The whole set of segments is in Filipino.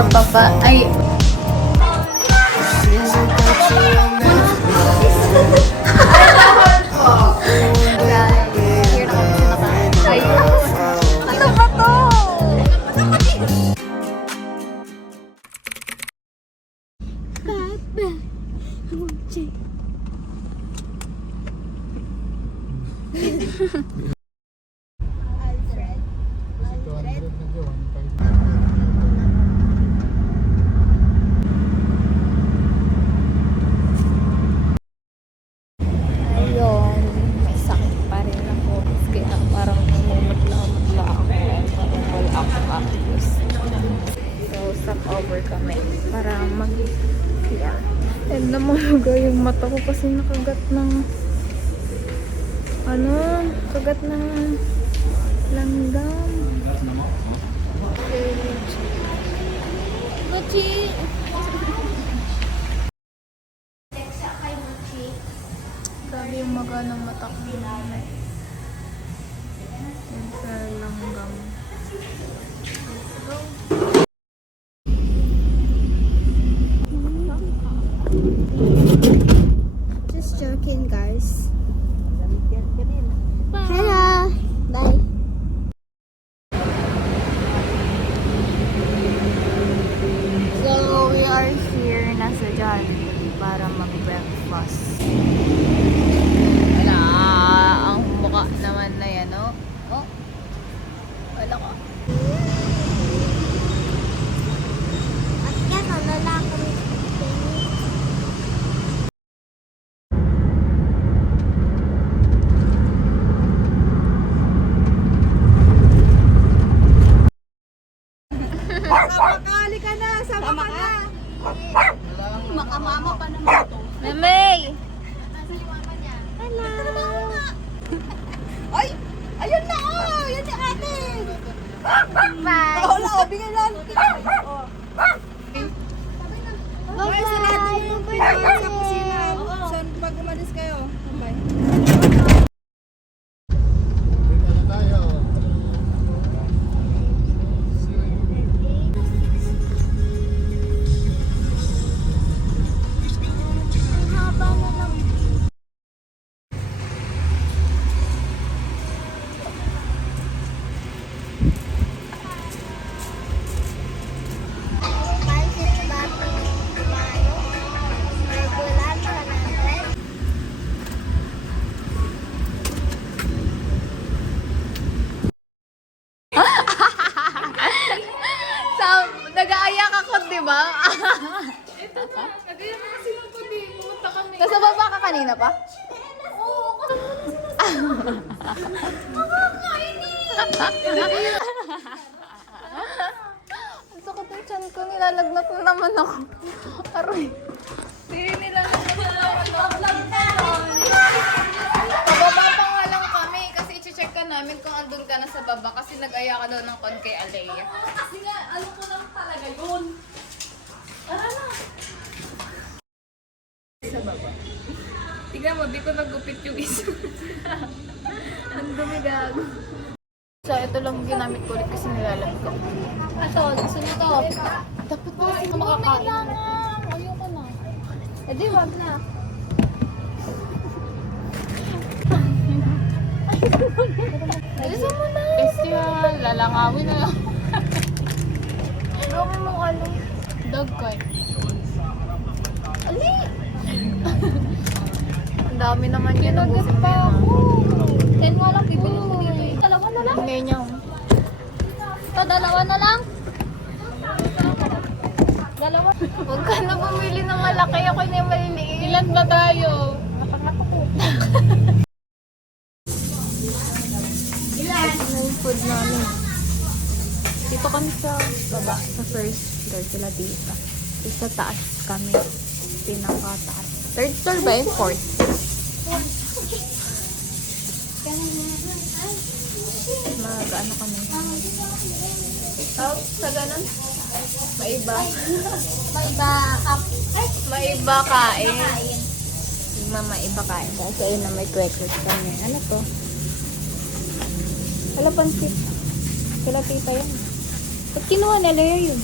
or papa, ay, ano ba to? Ayun, may sakit pa rin ako. Kaya parang namumutla-mutla ako. Parang wala akong actus. So, stop over kami para mag-clear. And namamaga yung mata ko kasi nakagat ng kagat ng langgam. Mochi! Grabe yung maga ng mata ko. Yung sa langgam. Just joking, guys. Hello. Bye. So, we are here nasa Jollibee para mag-breakfast. Wala, ang mukha naman na yan, oh. Oh, wala ko. At yan, lalaki. Makakali ka na, sama ka na. Makamama pa naman ito. Memey! Hello. Ay! Ayun na, oh! Yan si ate! Bye! Oo na, bigyan lang. Oh. Bye! Sarado mo po sa kusina. Saan pag umalis kayo? Bye. So, nag-aayak ako, di ba? Ito na. Nagayon na kasi nung kundi. Pumunta kami. Nasa baba ka kanina pa? Oo, Ang sakit ng tiyan ko, nilalagnat na naman ako. Aroy. Hindi nila Pababa pa nga lang kami kasi i-check ka namin kung andun ka na sa baba kasi nag-aya ka daw ng kon kay Alea. kasi nga, ano ko lang talaga yun. Tara na. Sa baba. Tignan mo, di ko nagupit yung isa. Ang dumi gago. So, ito lang ginamit ko ulit kasi nilalag ko. Ito, gusto niyo to. Dapat na kasi makakain. Ayoko na. Eh di, wag na. Alisan mo na. Festival, lalangawin na lang. Gawin mo ano. Dog coin. Ali! Ang dami naman yun. Kinagat Ubusin mo pa yun, ako. 10 nga lang, bibili ko dito eh. Dalawa na lang. Hindi niya. Ito, dalawa na lang. Dalawa. Huwag ka na bumili ng malaki. Ako na yung maliliit. Ilan ba tayo? Ano yung food namin? Dito kami sa baba, sa first floor, sila dito. Sa taas kami. Pinakataas. Third floor ba yung fourth? Mag-ano kami. Oh, sa ganun? Maiba. Maiba up. Maiba kain. Maiba kain. Kasi ayun na may crackers kami. Ano to? Wala pansit. Kala tita yun. Ba't kinuha na layer yun?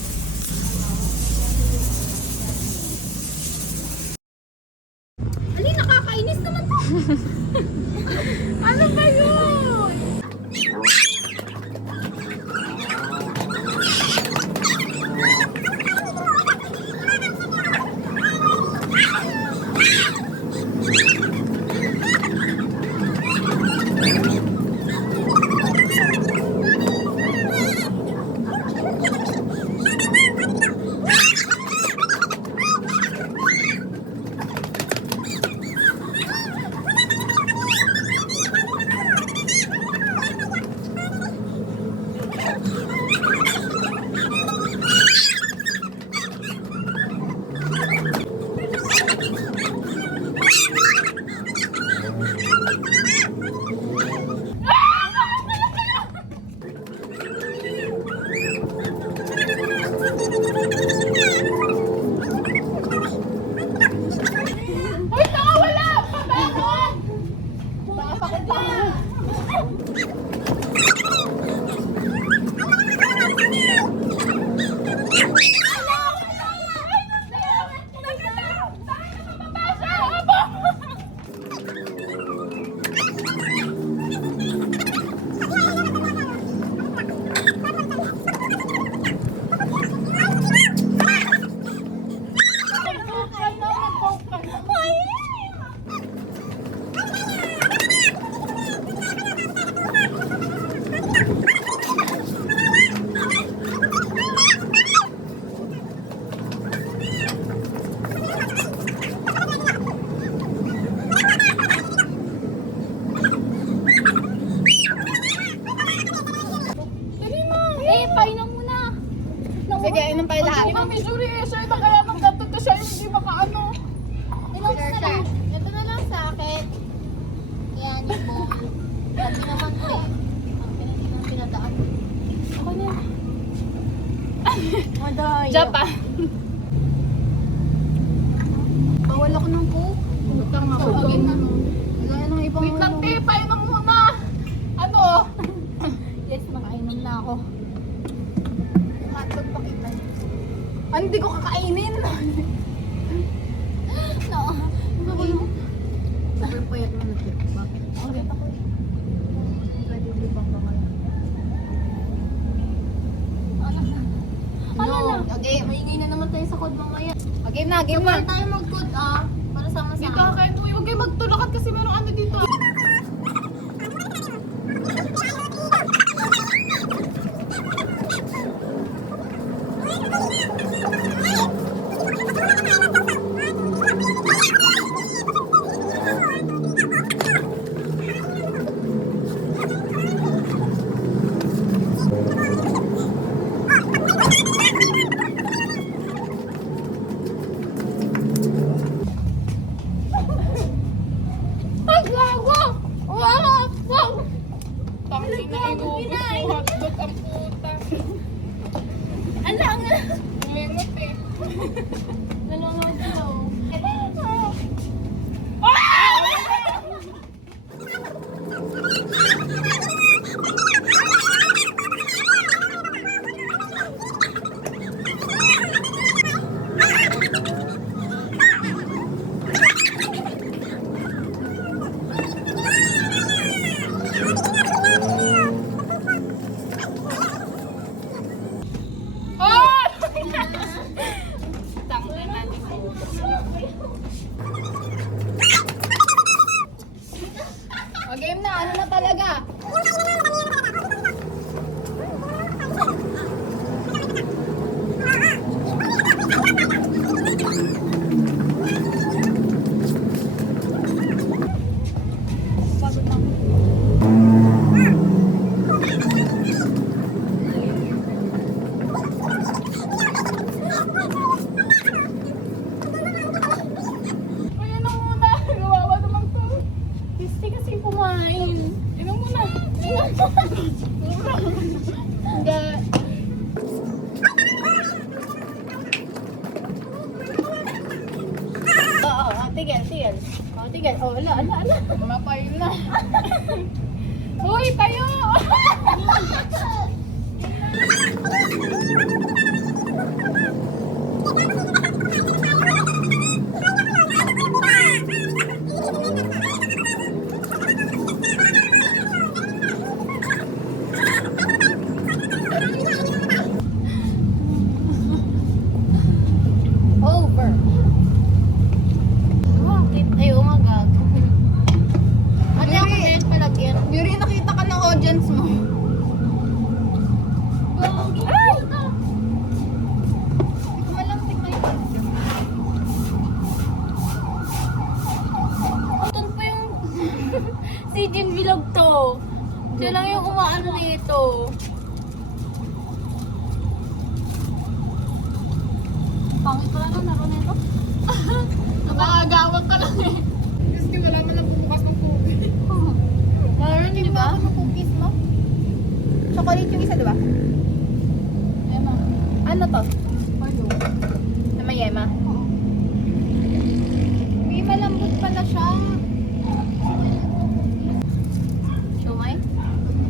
Hindi kami sure, siya na kaya nang gatod ka siya hindi makaano. Ilang na lang. Ito na lang sa akin. Yan, yung bowl. Sabi naman ko eh. Ang pinadaan. Ako na. Maday. Japan. Bawal ako ng coke. Utang ako. Wala nang ibang Wait lang, te, painom muna. Ano? Yes, makainom na ako. Hotdog pa kita. Hindi ko kakainin. No. Super payat mo na siya. Bakit? Okay. Pwede di bang bangala? Ano na? Okay, maingay na naman tayo sa code mamaya. Okay na, game na. Tayo mag-code para Dito sama-sama. kayo, huwag kayo magtulakat kasi meron ano dito. Tangin na inubos ko hotdog ang puta. Alang! Umingot eh. Nalunod daw. Oh! Tangin na din. O, game na. Ano na talaga? Ayan na muna. Gawawa naman to. Gusto kasi kumain. Inom muna. Hindi. Oo, tigil, tigil. Tigil. Ala. Mapayin na. Hoy, tayo! Over. Bakit? Ay, umagag. Ano ako ngayon palagyan? Yuri, nakita ka ng audience mo. Ay! Malampik na yun. Ito pa yung si Jim Vlog to. Siya lang yung umaano nito. Pangit pala na laro nito. Nakakagawag ka lang eh. Kasi wala man lang bubukas ng cookie. Laro niyo, di ba? Ano cookies mo? Chocolate yung isa, di ba? Emma. Ano to? Ano? Na may yema? May malambot pala siya. Shumay?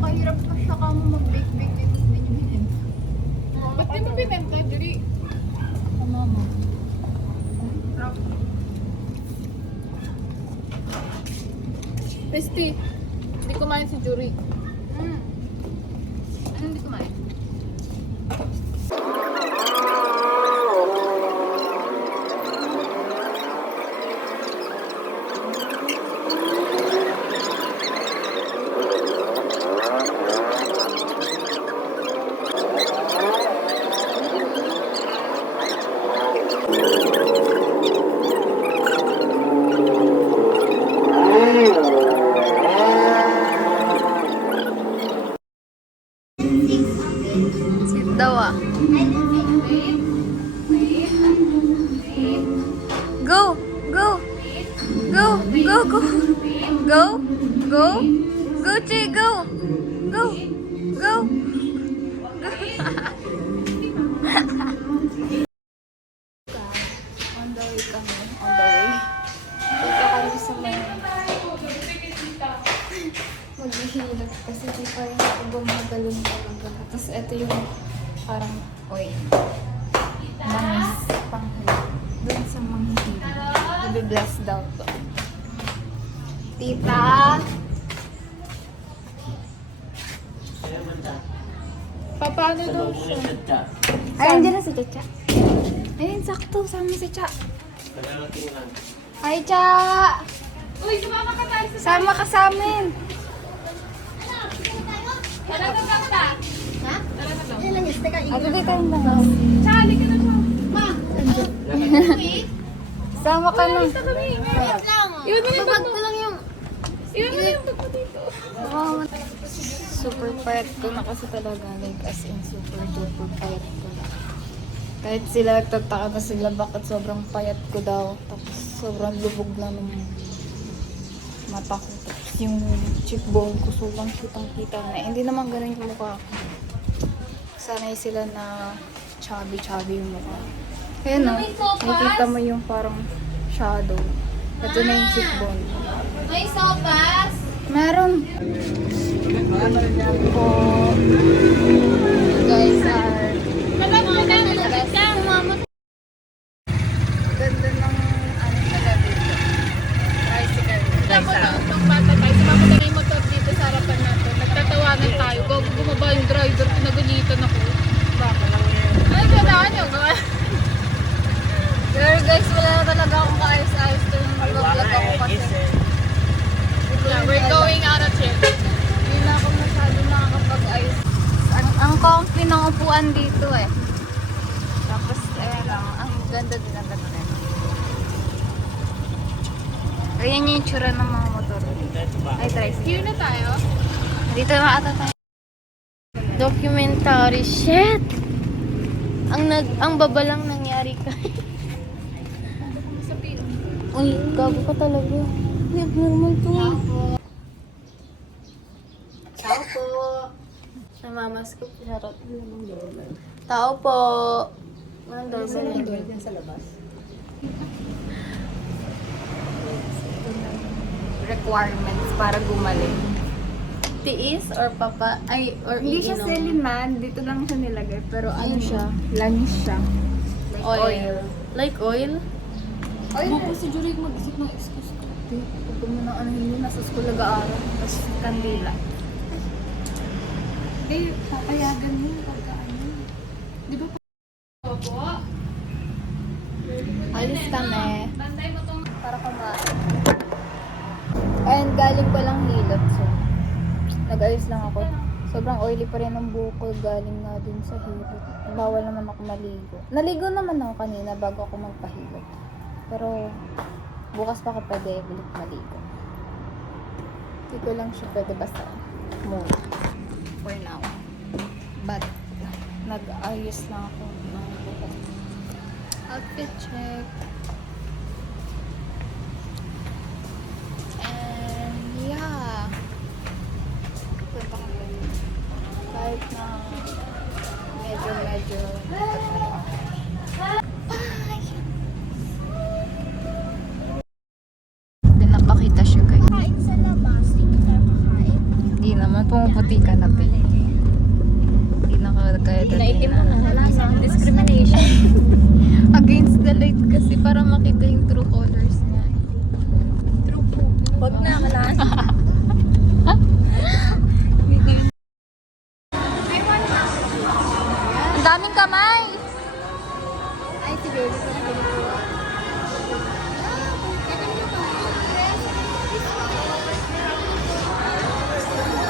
Mahirap pa siya ka mo mag-bake-bake dito sa binibinin. Ba't di mo binenta, Yuri? Tama mo. Testy. Hindi kumain si Yuri. Ano hindi kumain? go. Go. Go. Go, Chi, go. Go. Go. On the way kami. On the way. Punta kami sa may... Maghihilot kasi di pa rin ako gumagalon talaga. Tapos ito yung parang oil. Langis pang doon sa manghihilot. Ibi-bless daw to. Tita! Paano daw siya? Ay, andyan na si Chacha. Ayun, sakto. Sama si Cha. Hi, Cha! Uy, sumama ka tayo sa... Sama ka sa amin. Tara na lang ta. Ha? Tara na lang. Ilan yung teka, Ako dito yung lang. Sali ka na siya. Ma! Sama ka na. Basta kami. Wait lang. Iwan mo na yung Babag bag ko lang yung... Iwan mo na yung bag mo dito. Oh, super payat ko na kasi talaga. Like, as in, super duper payat ko. Kahit sila nagtataka na sila bakit sobrang payat ko daw. Tapos sobrang lubog na ng mata ko. Tapos yung cheekbone ko sobrang kitang-kita na. Hindi naman ganun yung mukha ko. Sanay sila na chubby-chubby yung mukha. Kaya no, nakikita mo yung parang shadow. Ito na yung cheekbone ko. May sopas! Meron. Po. You guys are ganda ng ano nila dito. Tricycle. Alam mo na, itong bata tayo, sumama ka na yung motor dito sa harapan natin. Nagtatawanan tayo. Bumaba yung driver, pinagalitan ako. Bakit lang yan? Ay, kailangan nyo. Pero guys, wala na talaga akong kaayos-ayos to yung mag-vlog ako kasi. Yeah, we're going out of here. Hindi na ako masyado nakakapag-ayos. Ang comfy ng upuan dito eh. Tapos, ayun lang, ang ganda din ang ganda. Ganyan yung itsura ng mga motor. Ay, tricycle. Here na tayo. Dito na ata tayo. Documentary. Shit! Ang babalang nangyari kay... Uy, gago ka talaga. Hindi abnormal to. Tao po. Namamas ko. Charot. Tao po. Walang doorbell. Diyan sa labas. Requirements para gumaling. Tiis or papa? Ay, or Hindi siya iinom? seliman, dito lang siya nilagay. Pero ano Ano siya? Langis siya. Oil. Like oil? Oil. Buko si Jurig mag-isip ng excuse ko. Huwag mo nang anahin yun, nasa school nag-aaral. Tapos kandila. Eh, papayagan mo pagka ano. Di ba? Opo. Alis kami. Bantay mo tong... Para kumain. And galing ko lang hilot. So, nag-ayos lang ako. Sobrang oily pa rin ang buhok ko. Galing nga din sa hilot. Bawal naman ako maligo. Naligo naman ako kanina bago ako magpahilot. Pero, bukas pa ako pwede ulit maligo. Hindi ko lang siya pwede basta muna. For now. But, nag-ayos lang ako ng buhok. Outfit check. And, yeah. Punta ko pwede. Kahit na medyo pinapakita siya guys. Kain sa labas. Hindi tayo kakain. Hindi naman, pumuputi ka na pin. Hindi na kaya Wala na. Discrimination. Against the light kasi para makita yung true colors niya. Huwag na, malaan. Ang daming kamay! Ay, si baby ko na kinukuha.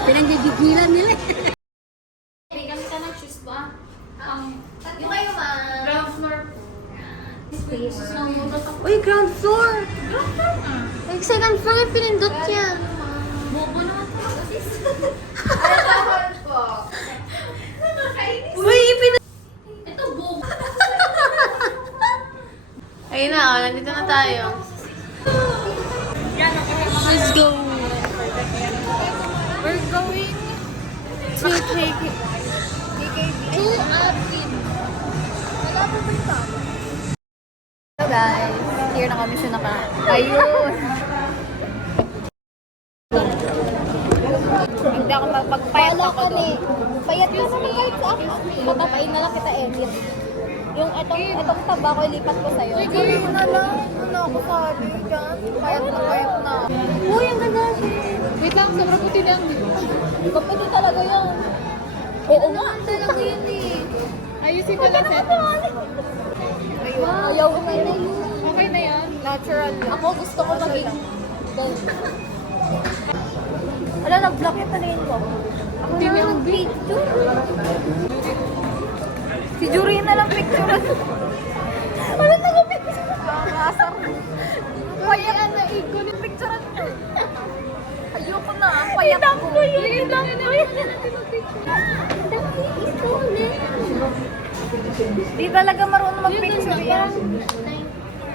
Pinagdidigilan nila. Kami ka ng shoes ba? Yung kayo ma... Ground floor. Uy, ground floor! Ground floor nga. Like, second floor yung pinindot yan. Bobo naman to. Uy, Ito, bobo. Ayun na, nandito na tayo. Yan, okay. Let's go. We're going to take it. To Abin. Wala pa ba yung tama? Hello guys, here na kami sa Ayun! Hindi ako magpagpayat Wala ako ka doon. Payat ka naman kahit sa akin. Matapain na lang kita, Elliot. Yung etong taba ko, ilipat ko sa'yo. Sige na lang. Ano ako sabi dyan? Payat na. Uy, ang ganda. Wait lang, sobrang puti lang. Kapatid talaga yun. Oo nga, talaga yun eh. Ayusin ko lang set. Wow, ayaw ko na yun. Okay na yan. Natural lang. Ako gusto ko maging gold. Wala, nag-block yung talin ko. Ako Hindi niya ang picture. Si Jury na lang picture. Ano na ko picture? Nakakasar. Payat na ego ni picture. Ayoko na. Ang payat ko. Yun lang ko yun. Di talaga marunong mag-picture yan.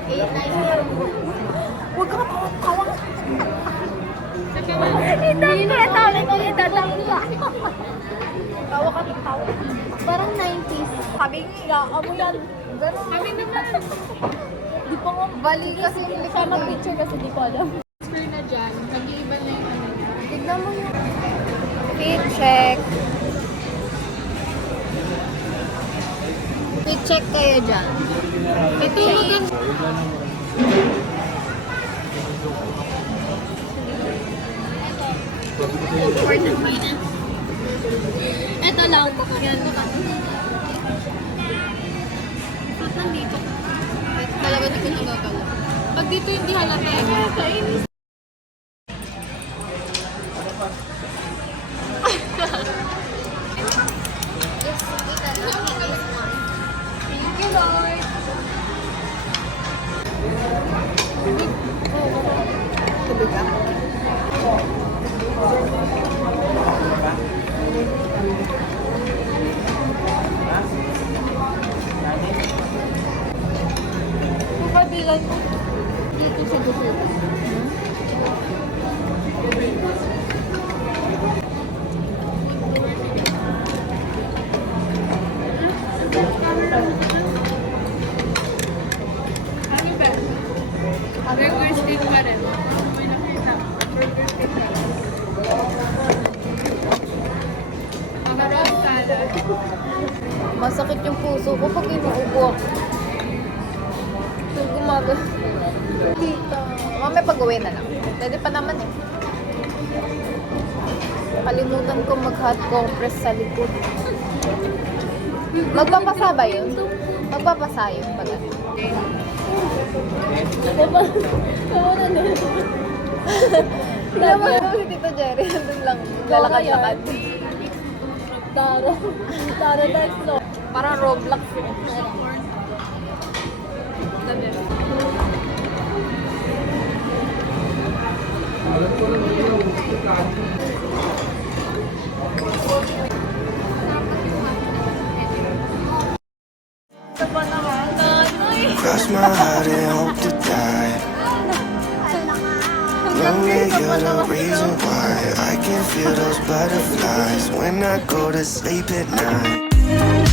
8, 9, Huwag ka kawang. Hindi na tawag ko yung tatangga. Tawa ka ng tawa. Parang 90s. Sabi nga, amo yan. Ganun. Kami naman. Di pa nga bali kasi hindi Siya mag-picture kasi di ko alam. Screen na dyan. Nag-iiba na yung ano niya. Tignan mo yun. Fit check. Quick check kayo dyan. Ito maganda. Ito lang. Yan. Ba't nandito? Talaga di ko nagagalaw. Pag dito hindi halata eh. Kainis. Thank you, Lord. Kabilang dito sa gusto. Ano ba? Burger steak pa rin. May nakita. Burger steak pa rin. Macaroni salad. Masakit yung puso ko pag inuubo ako. So, gumagal. Dito. Mamaya pag-uwi na lang. Pwede pa naman eh. Kalimutan ko mag-hot compress sa likod. Magpapasa ba yun? Magpapasa yun pag ano. Naman mo si Tito Jerry. Nandun lang. Lalakad-lakad. Tara dahil slow. Parang Roblox. Cross my heart and hope to die. Lonely, you're the reason why I can feel those butterflies when I go to sleep at night.